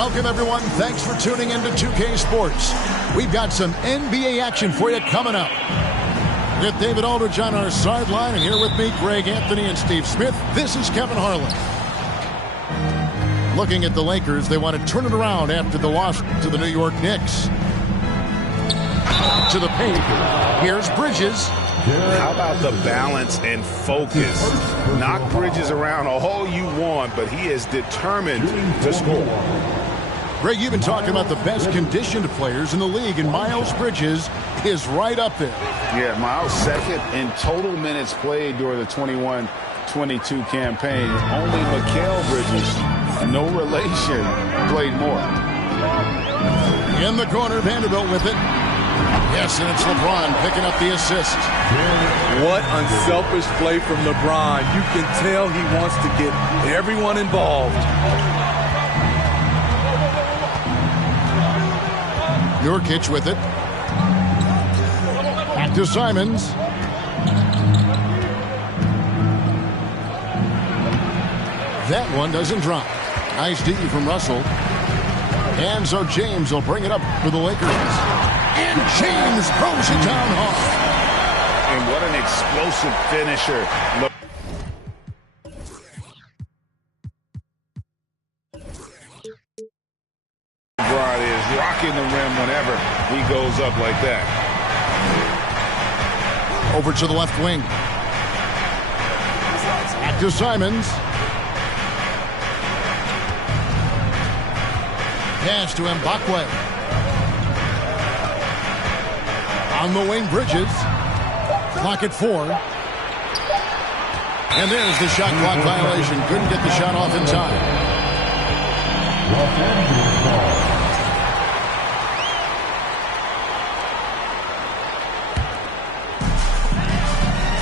Welcome, everyone. Thanks for tuning in to 2K Sports. We've got some NBA action for you coming up. With David Aldridge on our sideline, and here with me, Greg Anthony and Steve Smith, this is Kevin Harlan. Looking at the Lakers, they want to turn it around after the loss to the New York Knicks. To the paint. Here's Bridges. How about the balance and focus? Knock Bridges around all you want, but he is determined to score. Greg, you've been talking about the best conditioned players in the league, and Miles Bridges is right up there. Yeah, Miles second in total minutes played during the 21-22 campaign. Only Mikal Bridges, no relation, played more. In the corner, Vanderbilt with it. Yes, and it's LeBron picking up the assist. What unselfish play from LeBron. You can tell he wants to get everyone involved. Nurkic with it. Back to Simons. That one doesn't drop. Nice D from Russell. And so James will bring it up for the Lakers. And James throws it down hard. And what an explosive finisher. LeBron is rocking the rim whenever he goes up like that. Over to the left wing. Back to Simons. Pass to Mbakwe. On the wing, Bridges. Clock at 4. And there's the shot clock violation. Couldn't get the shot off in time.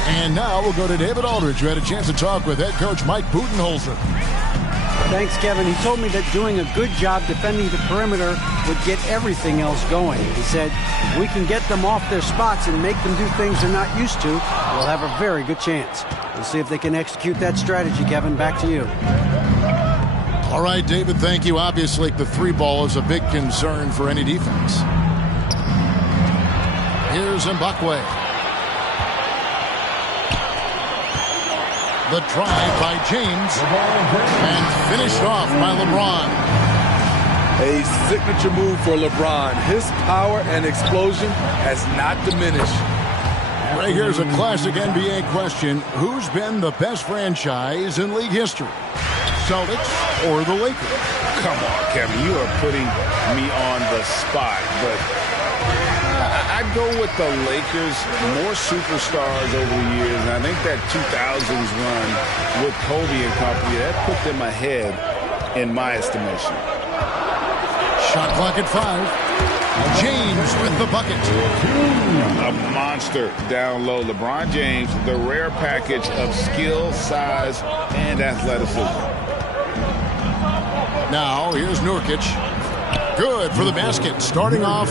And now we'll go to David Aldridge, who had a chance to talk with head coach Mike Budenholzer. Thanks, Kevin. He told me that doing a good job defending the perimeter would get everything else going. He said, if we can get them off their spots and make them do things they're not used to, we'll have a very good chance. We'll see if they can execute that strategy, Kevin. Back to you. All right, David, thank you. Obviously, the three ball is a big concern for any defense. Here's Mbakwe. The drive by James, and finished off by LeBron. A signature move for LeBron. His power and explosion has not diminished. Right, here's a classic NBA question. Who's been the best franchise in league history? Celtics or the Lakers? Come on, Kevin. You are putting me on the spot, but I'd go with the Lakers. More superstars over the years, and I think that 2000s run with Kobe and company, that put them ahead in my estimation. Shot clock at 5. James with the bucket. A monster down low. LeBron James, the rare package of skill, size, and athleticism. Now, here's Nurkic. Good for the basket. Starting off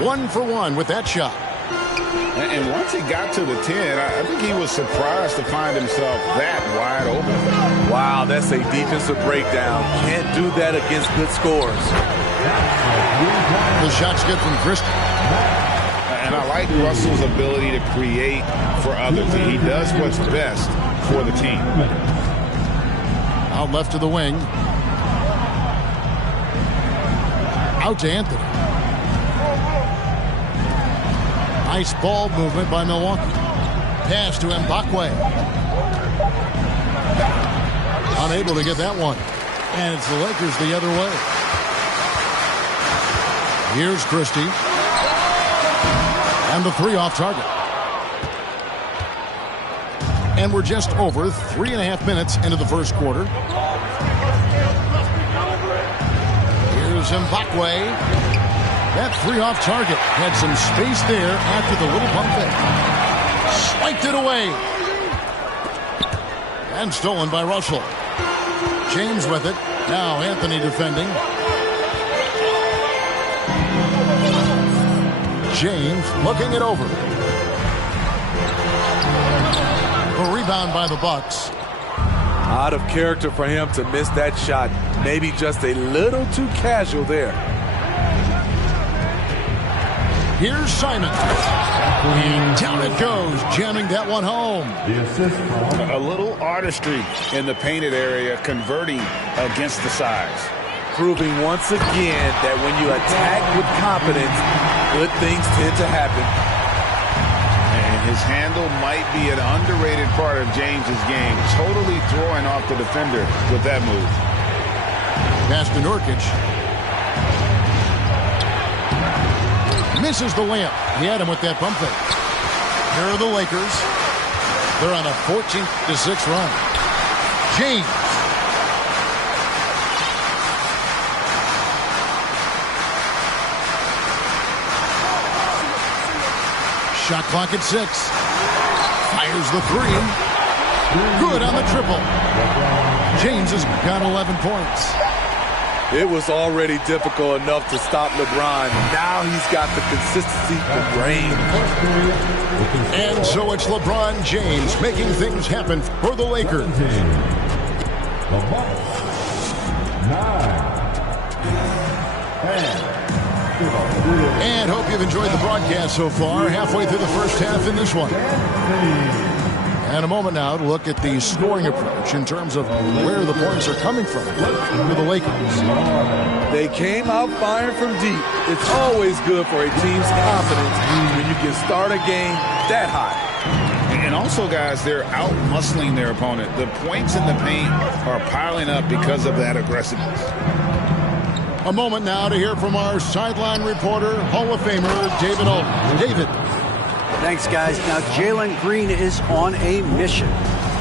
1 for 1 with that shot. And once he got to the 10, I think he was surprised to find himself that wide open. Wow, that's a defensive breakdown. Can't do that against good scores. The shot's good from Christie. And I like Russell's ability to create for others. He does what's best for the team. Out left to the wing. Out to Anthony. Nice ball movement by Milwaukee. Pass to Mbakwe. Unable to get that one. And it's the Lakers the other way. Here's Christie. And the 3 off target. And we're just over 3.5 minutes into the first quarter. Here's Mbakwe. That 3 off target had some space there after the little pump fake. Swiped it away. And stolen by Russell. James with it. Now Anthony defending. James looking it over. A rebound by the Bucks. Out of character for him to miss that shot. Maybe just a little too casual there. Here's Simon. And down it goes, jamming that one home. A little artistry in the painted area, converting against the size. Proving once again that when you attack with confidence, good things tend to happen. And his handle might be an underrated part of James's game. Totally throwing off the defender with that move. Pass to Nurkic. Misses the layup. He had him with that bump fake. Here are the Lakers. They're on a 14-6 run. James. Shot clock at 6. Fires the 3. Good on the triple. James has got 11 points. It was already difficult enough to stop LeBron. Now he's got the consistency to reign. And so it's LeBron James making things happen for the Lakers. And hope you've enjoyed the broadcast so far. Halfway through the first half in this one. And a moment now to look at the scoring approach in terms of where the points are coming from for the Lakers. They came out firing from deep. It's always good for a team's confidence when you can start a game that high. And also, guys, they're out-muscling their opponent. The points in the paint are piling up because of that aggressiveness. A moment now to hear from our sideline reporter, Hall of Famer David Aldridge. David. Thanks, guys. Now, Jalen Green is on a mission.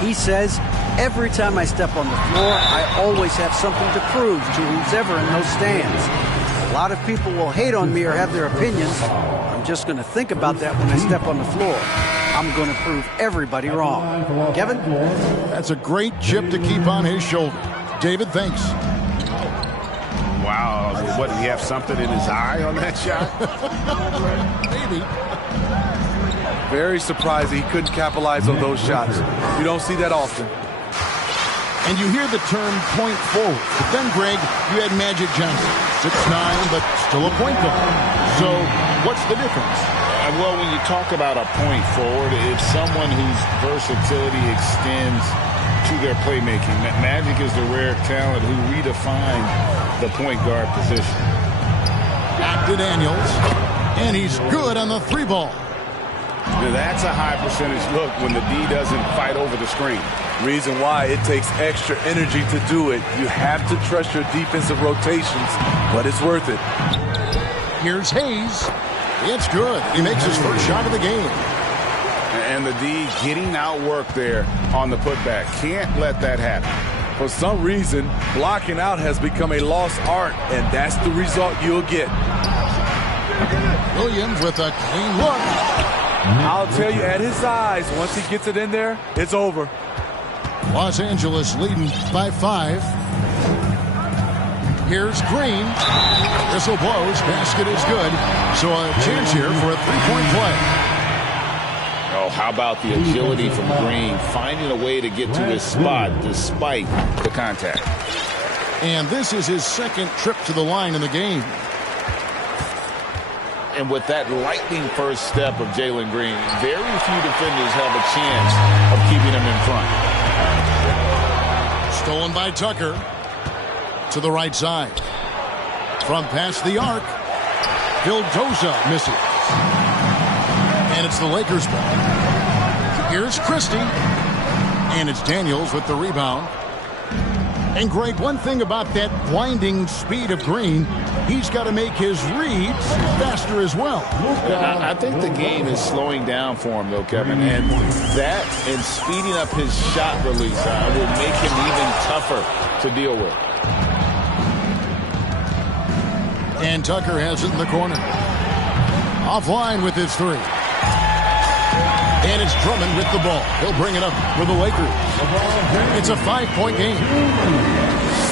He says, every time I step on the floor, I always have something to prove to who's ever in those stands. A lot of people will hate on me or have their opinions. I'm just going to think about that when I step on the floor. I'm going to prove everybody wrong. Kevin? That's a great chip to keep on his shoulder. David, thanks. Wow. What, did he have something in his eye on that shot? Maybe. Very surprised he couldn't capitalize on those shots. You don't see that often. And you hear the term point forward. But then, Greg, you had Magic Johnson. 6'9", but still a point guard. So what's the difference? Well, when you talk about a point forward, it's someone whose versatility extends to their playmaking. Magic is the rare talent who redefined the point guard position. Back to Daniels. And he's good on the 3-ball. Now that's a high percentage look when the D doesn't fight over the screen. Reason why it takes extra energy to do it. You have to trust your defensive rotations, but it's worth it. Here's Hayes. It's good. He makes his first shot of the game. And the D getting outworked there on the putback. Can't let that happen. For some reason, blocking out has become a lost art, and that's the result you'll get. Williams with a clean look. I'll tell you, at his size, once he gets it in there, it's over. Los Angeles leading by 5. Here's Green. Whistle blows. Basket is good. So a chance here for a 3-point play. Oh, how about the agility from Green, finding a way to get to his spot despite the contact. And this is his second trip to the line in the game. And with that lightning first step of Jalen Green, very few defenders have a chance of keeping him in front. Stolen by Tucker to the right side. From past the arc, Vildoza misses. And it's the Lakers ball. Here's Christie. And it's Daniels with the rebound. And Greg, one thing about that blinding speed of Green, he's got to make his reads faster as well. I think the game is slowing down for him, though, Kevin. And that and speeding up his shot release will make him even tougher to deal with. And Tucker has it in the corner. Offline with his 3. And it's Drummond with the ball. He'll bring it up for the Lakers. It's a 5-point game.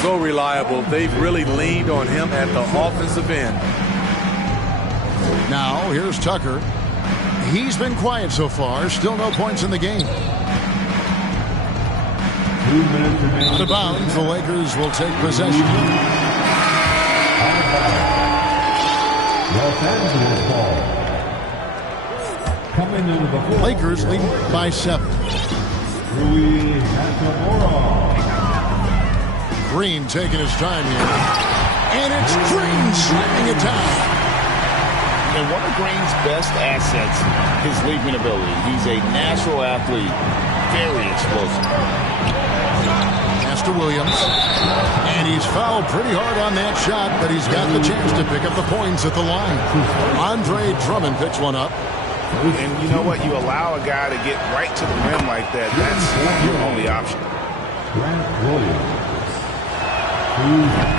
So reliable. They've really leaned on him at the offensive end. Now, here's Tucker. He's been quiet so far. Still no points in the game. Out of bounds, the Lakers will take possession. Lakers lead by 7. Green taking his time here. And it's Green slamming it down. And one of Green's best assets, his leaping ability. He's a natural athlete, very explosive. Pass to Williams. And he's fouled pretty hard on that shot, but he's got the chance to pick up the points at the line. Andre Drummond picks one up. And you know what? You allow a guy to get right to the rim like that, that's your only option.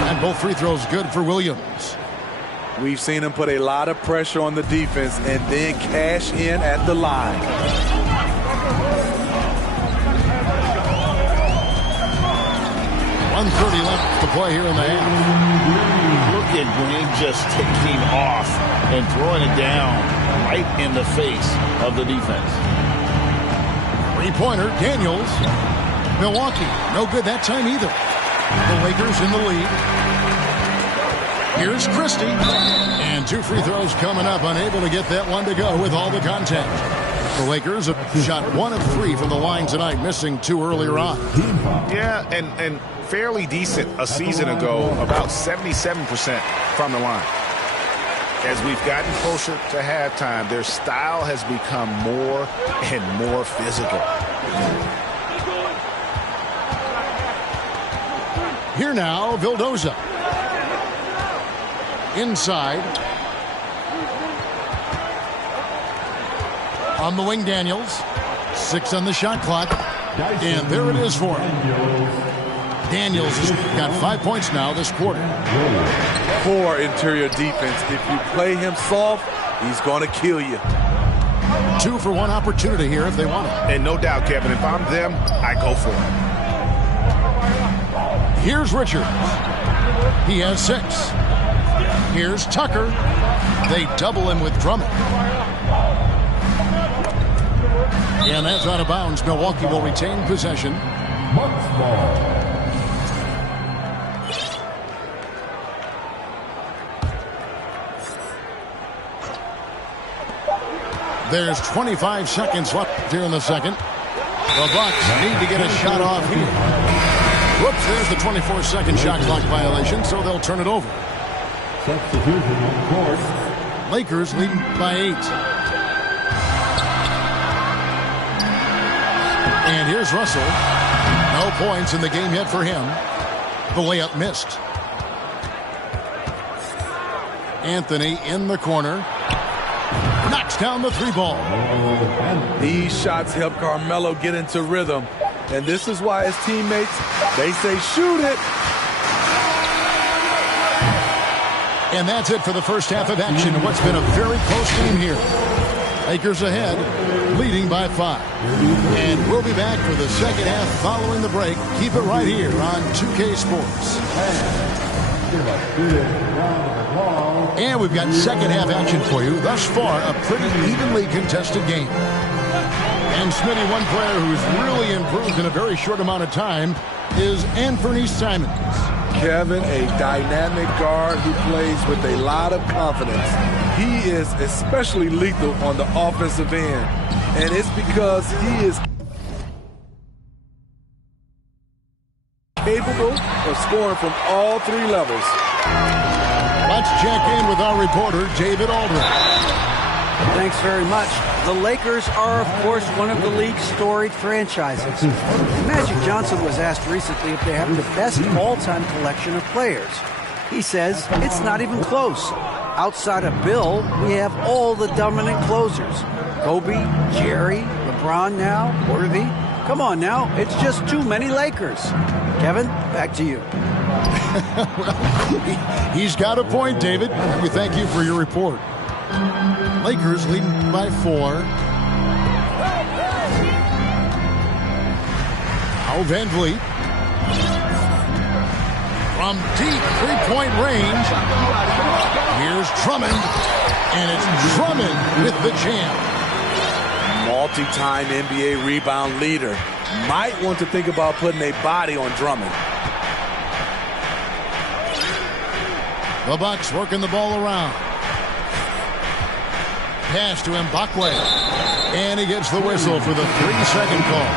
And both free throws good for Williams. We've seen him put a lot of pressure on the defense and then cash in at the line. 1:30 left to play here in the half. Look at Green just taking off and throwing it down right in the face of the defense. Three-pointer, Daniels. Milwaukee, no good that time either. The Lakers in the lead. Here's Christie. And 2 free throws coming up, unable to get that one to go with all the contact. The Lakers have shot 1 of 3 from the line tonight, missing 2 earlier on. Yeah, and fairly decent a season ago, about 77% from the line. As we've gotten closer to halftime, their style has become more and more physical. Here now, Vildoza. Inside. On the wing, Daniels. 6 on the shot clock. And there it is for him. Daniels has got 5 points now this quarter. Poor interior defense. If you play him soft, he's going to kill you. 2 for 1 opportunity here if they want it. And no doubt, Kevin, if I'm them, I go for it. Here's Richards. He has 6. Here's Tucker. They double him with Drummond. And that's out of bounds. Milwaukee will retain possession. There's 25 seconds left here in the second. The Bucks need to get a shot off here. Whoops, there's the 24-second shot clock violation, so they'll turn it over. Substitution on court. Lakers leading by 8. And here's Russell. No points in the game yet for him. The layup missed. Anthony in the corner. Knocks down the 3 ball. These shots help Carmelo get into rhythm. And this is why his teammates, they say shoot it. And that's it for the first half of action in what's been a very close game here. Lakers ahead, leading by 5. And we'll be back for the second half following the break. Keep it right here on 2K Sports. And we've got second half action for you. Thus far, a pretty evenly contested game. And Smitty, one player who's really improved in a very short amount of time is Anthony Simons. Kevin, a dynamic guard who plays with a lot of confidence. He is especially lethal on the offensive end. And it's because he is capable of scoring from all 3 levels. Let's check in with our reporter, David Aldridge. Thanks very much. The Lakers are, of course, one of the league's storied franchises. Magic Johnson was asked recently if they have the best all-time collection of players. He says it's not even close. Outside of Bill, we have all the dominant closers. Kobe, Jerry, LeBron now, Worthy. Come on now, it's just too many Lakers. Kevin, back to you. Well, he's got a point, David. We thank you for your report. Lakers leading by 4. Now Van Vliet. From deep 3-point range. Here's Drummond. And it's Drummond with the jam. Multi-time NBA rebound leader. might want to think about putting a body on Drummond. The Bucks working the ball around. Pass to Mbakwe. And he gets the whistle for the 3-second call.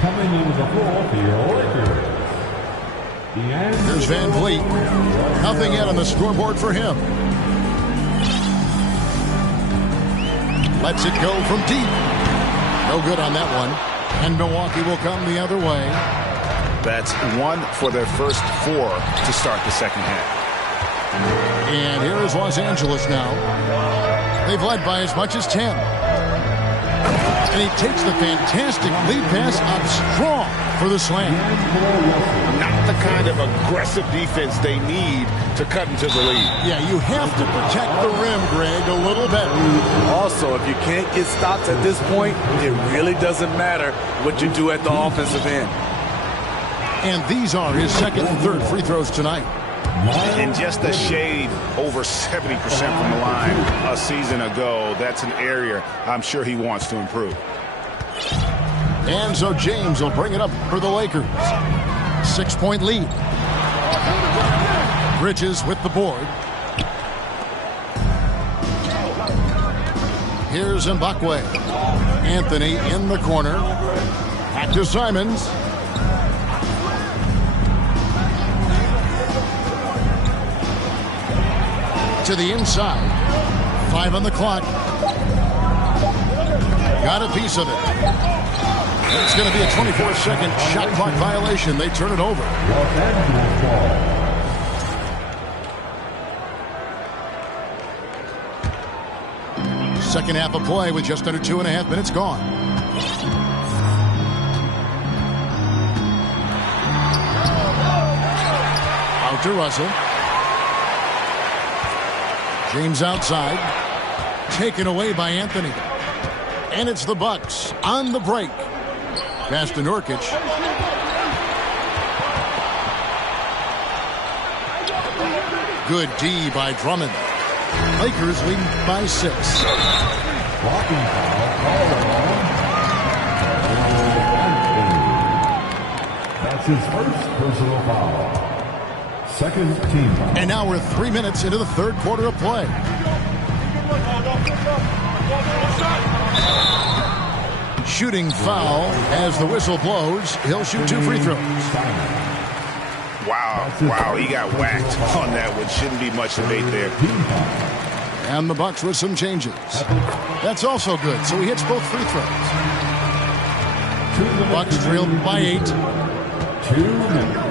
Coming into the floor for your Lakers. Here's Van Vliet. Nothing yet on the scoreboard for him. Lets it go from deep. No good on that one. And Milwaukee will come the other way. That's 1 for their first 4 to start the second half. And here is Los Angeles now. They've led by as much as 10. And he takes the fantastic lead pass up strong for the slam. Not the kind of aggressive defense they need to cut into the lead. Yeah, you have to protect the rim, Greg, a little better. Also, if you can't get stops at this point, it really doesn't matter what you do at the offensive end. And these are his second and third free throws tonight. And just a shade over 70% from the line a season ago. That's an area I'm sure he wants to improve. And so James will bring it up for the Lakers. 6-point lead. Bridges with the board. Here's Mbakwe. Anthony in the corner. Back to Simons. To the inside. 5 on the clock. Got a piece of it. And it's going to be a 24-second shot clock violation. They turn it over. Second half of play with just under 2.5 minutes gone. Out to Russell. James outside. Taken away by Anthony. And it's the Bucks on the break. Pass to Nurkic. Good D by Drummond. Lakers lead by 6. Blocking foul called on. That's his first personal foul. Second team foul. And now we're 3 minutes into the third quarter of play. Shooting foul as the whistle blows. He'll shoot 2 free throws. Wow, he got whacked on that one. Shouldn't be much debate there. And the Bucks with some changes. That's also good, so he hits both free throws. Bucks trailed by 8. 2 minutes.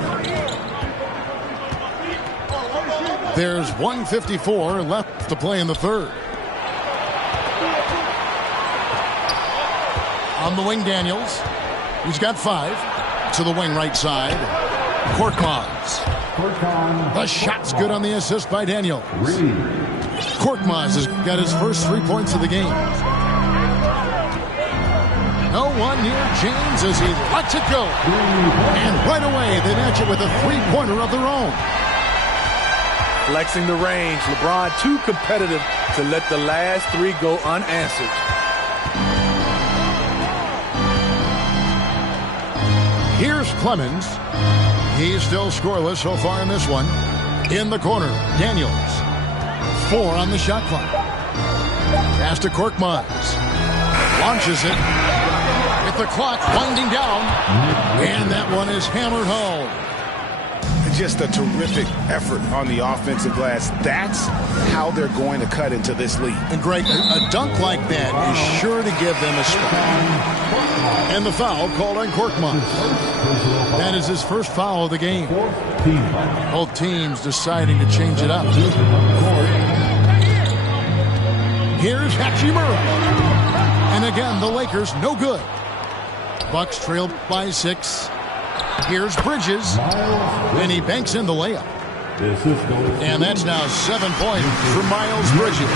There's 1:54 left to play in the third. On the wing, Daniels. He's got 5. To the wing right side. Korkmaz. The shot's good on the assist by Daniels. Korkmaz has got his first 3 points of the game. No one near James as he lets it go. And right away, they match it with a 3-pointer of their own. Flexing the range. LeBron too competitive to let the last 3 go unanswered. Here's Clemens. He's still scoreless so far in this one. In the corner, Daniels. 4 on the shot clock. Pass to Korkmaz. Launches it. With the clock winding down. And that one is hammered home. Just a terrific effort on the offensive glass. That's how they're going to cut into this lead. And Greg, a dunk like that is sure to give them a spark. And the foul called on Korkmaz. That is his first foul of the game. Both teams deciding to change it up. Here's Hachimura. And again, the Lakers no good. Bucks trail by 6. Here's Bridges. And he banks in the layup. And that's now 7 points for Miles Bridges.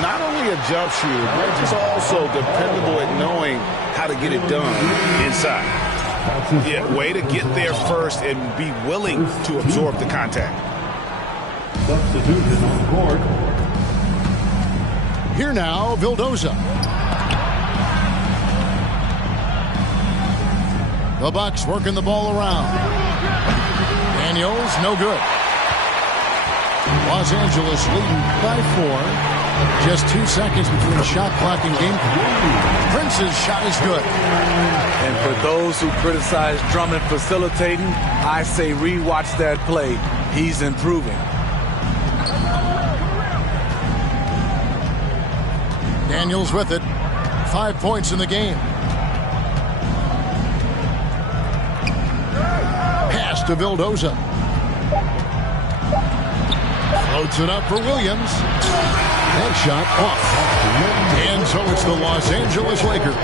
Not only a jump shooter, Bridges also dependable at knowing how to get it done inside. Yeah, way to get there first and be willing to absorb the contact. Substitution on the court. Here now, Vildoza. The Bucks working the ball around. Daniels, no good. Los Angeles leading by 4. Just 2 seconds between shot clock and game clock. Prince's shot is good. And for those who criticize Drummond facilitating, I say rewatch that play. He's improving. Daniels with it. 5 points in the game. Pass to Vildoza. Floats it up for Williams. That shot off. And so it's the Los Angeles Lakers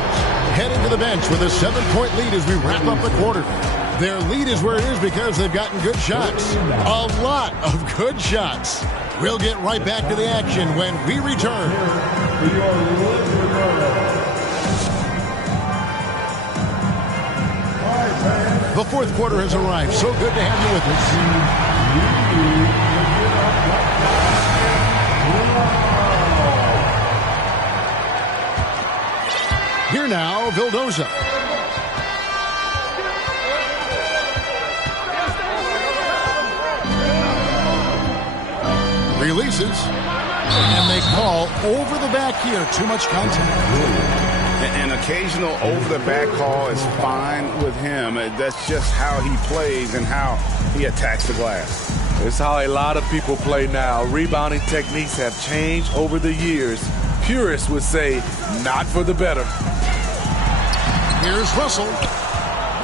heading to the bench with a 7-point lead as we wrap up the quarter. Their lead is where it is because they've gotten good shots. A lot of good shots. We'll get right back to the action when we return. The fourth quarter has arrived. So good to have you with us. Here now, Vildoza. Releases. And they call over the back here. Too much contact. An occasional over-the-back call is fine with him. That's just how he plays and how he attacks the glass. It's how a lot of people play now. Rebounding techniques have changed over the years. Purists would say, not for the better. Here's Russell.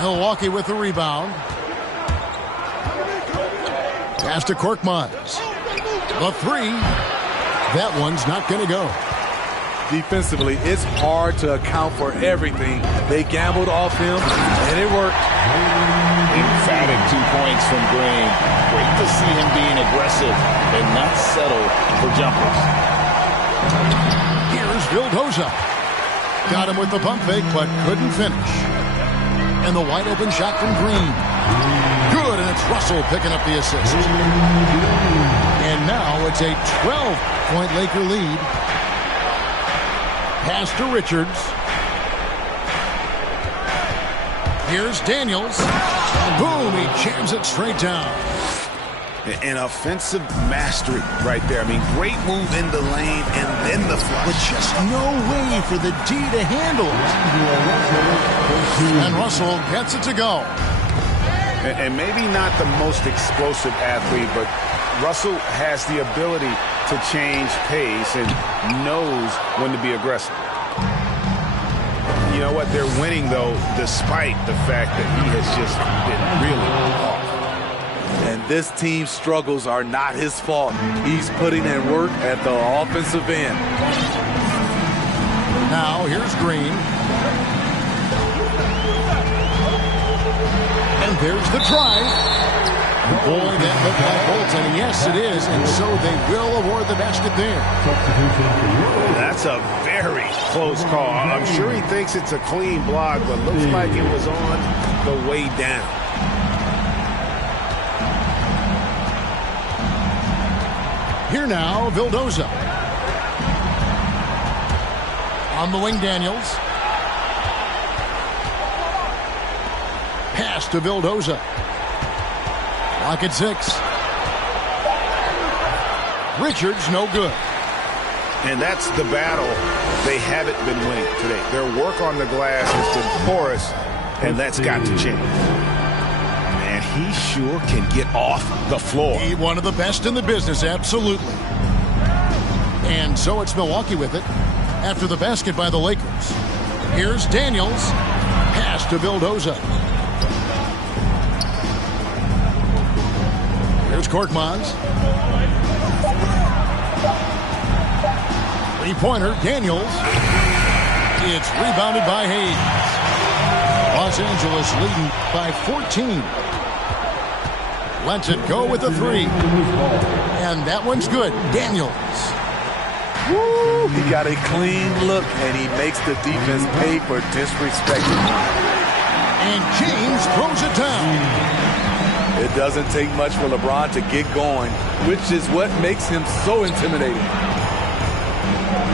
Milwaukee with the rebound. Pass to Korkmaz. The 3. That one's not going to go. Defensively, it's hard to account for everything. They gambled off him, and it worked. Emphatic 2 points from Green. Great to see him being aggressive and not settle for jumpers. Here's Vildoza. Got him with the pump fake, but couldn't finish. And the wide open shot from Green. Good, and it's Russell picking up the assist. And now it's a 12-point Laker lead. Pass to Richards. Here's Daniels. Boom, he jams it straight down. An offensive mastery right there. I mean, great move in the lane and then the flush. But just no way for the D to handle it. And Russell gets it to go. And maybe not the most explosive athlete, but Russell has the ability to change pace and knows when to be aggressive. You know what? They're winning, though, despite the fact that he has just been really off. And this team's struggles are not his fault. He's putting in work at the offensive end. Now, here's Green. And there's the try. Boy, that looked like Bolton. Yes, it is. And so they will award the basket there. That's a very close call. I'm sure he thinks it's a clean block, but looks like it was on the way down. Here now, Vildoza. On the wing, Daniels. Pass to Vildoza. Clock at 6. Richards, no good. And that's the battle they haven't been winning today. Their work on the glass has been porous, and that's got to change. And he sure can get off the floor. He's one of the best in the business, absolutely. And so it's Milwaukee with it after the basket by the Lakers. Here's Daniels. Pass to Vildoza. Here's Korkmaz. Three-pointer, Daniels. It's rebounded by Hayes. Los Angeles leading by 14. Lets it go with a 3. And that one's good. Daniels. Woo! He got a clean look, and he makes the defense pay for disrespecting him. And James throws it down. It doesn't take much for LeBron to get going, which is what makes him so intimidating.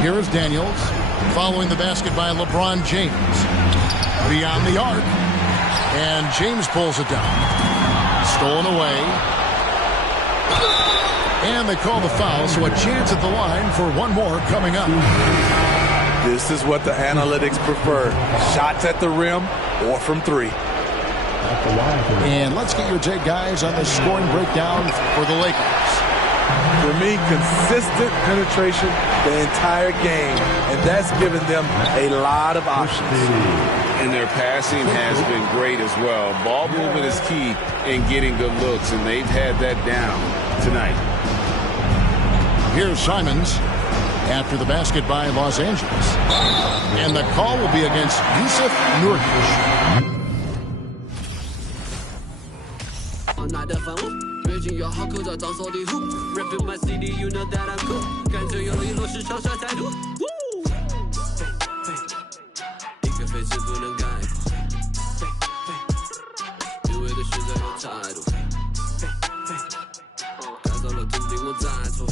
Here is Daniels following the basket by LeBron James. Beyond the arc. And James pulls it down. Stolen away. And they call the foul, so a chance at the line for one more coming up. This is what the analytics prefer. Shots at the rim or from three. And let's get your take, guys, on the scoring breakdown for the Lakers. For me, consistent penetration the entire game, and that's given them a lot of options. And their passing has been great as well. Ball movement is key in getting good looks, and they've had that down tonight. Here's Simons after the basket by Los Angeles. And the call will be against Yusuf Nurkic. 拿的反物，越境要好口罩找手礼物。Rapping my city, you know that I'm cool。感觉有一落是长沙态度。一个飞机不能改变，因为的实在有态度。改造了土地，我再做。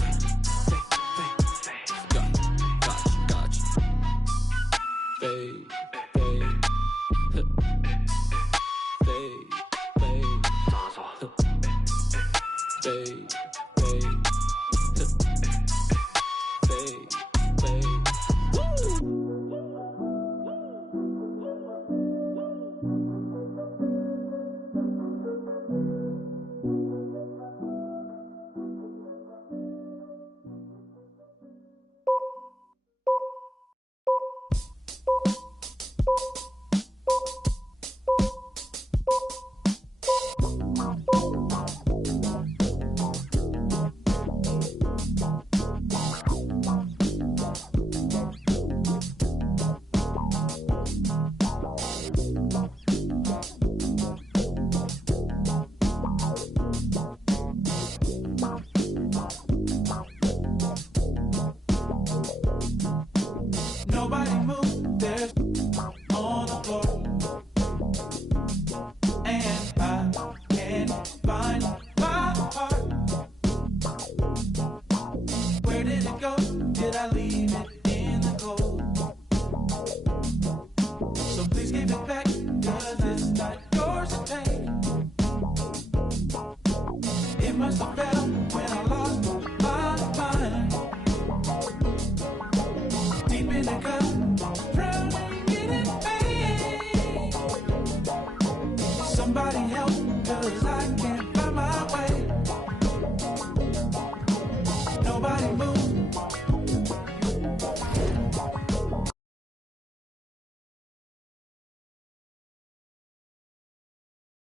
Got you，It must have been